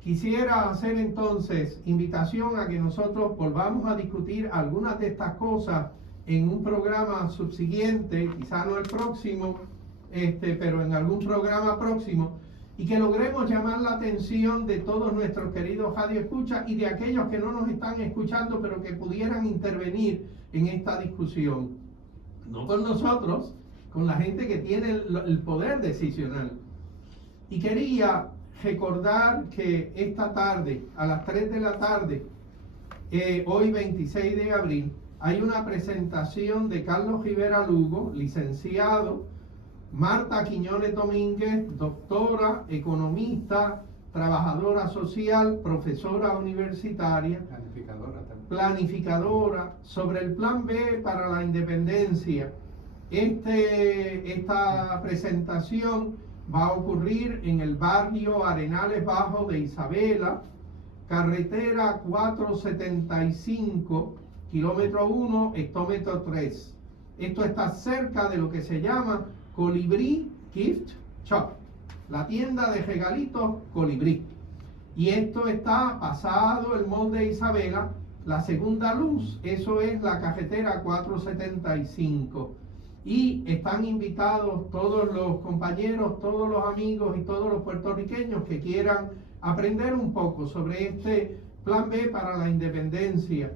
quisiera hacer entonces invitación a que nosotros volvamos a discutir algunas de estas cosas en un programa subsiguiente, quizá no el próximo, pero en algún programa próximo, y que logremos llamar la atención de todos nuestros queridos radioescuchas y de aquellos que no nos están escuchando, pero que pudieran intervenir en esta discusión. No con nosotros, con la gente que tiene el poder decisional. Y quería recordar que esta tarde, a las 3 de la tarde, hoy 26 de abril, hay una presentación de Carlos Rivera Lugo, licenciado, Marta Quiñones Domínguez, doctora, economista, trabajadora social, profesora universitaria, planificadora, sobre el Plan B para la independencia. Esta presentación va a ocurrir en el barrio Arenales Bajo de Isabela, carretera 475, kilómetro 1, hectómetro 3. Esto está cerca de lo que se llama Colibrí Gift Shop, la tienda de regalitos Colibrí. Y esto está pasado el mall de Isabela, la segunda luz, eso es la carretera 475. Y están invitados todos los compañeros, todos los amigos y todos los puertorriqueños que quieran aprender un poco sobre este Plan B para la independencia.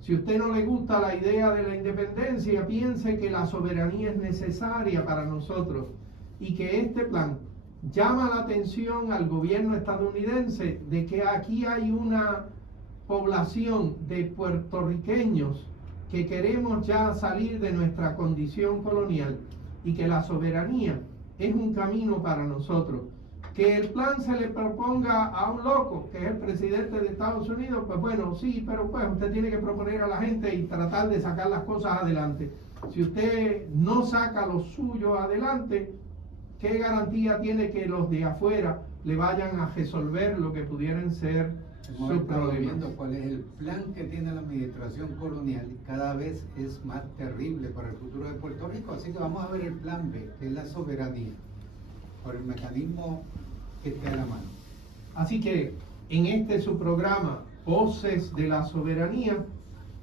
Si a usted no le gusta la idea de la independencia, piense que la soberanía es necesaria para nosotros y que este plan llama la atención al gobierno estadounidense de que aquí hay una población de puertorriqueños que queremos ya salir de nuestra condición colonial y que la soberanía es un camino para nosotros. Que el plan se le proponga a un loco, que es el presidente de Estados Unidos, pues bueno, sí, pero pues usted tiene que proponer a la gente y tratar de sacar las cosas adelante. Si usted no saca lo suyo adelante, ¿qué garantía tiene que los de afuera le vayan a resolver lo que pudieran ser Hemos sus estado problemas? viendo cuál es el plan que tiene la administración colonial y cada vez es más terrible para el futuro de Puerto Rico. Así que vamos a ver el plan B, que es la soberanía, por el mecanismo que esté a la mano. Así que en su programa Voces de la Soberanía,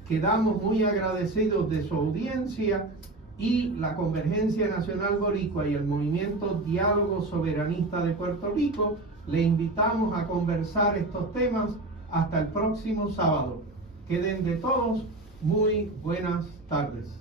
quedamos muy agradecidos de su audiencia y la Convergencia Nacional Boricua y el Movimiento Diálogo Soberanista de Puerto Rico le invitamos a conversar estos temas hasta el próximo sábado. Queden de todos muy buenas tardes.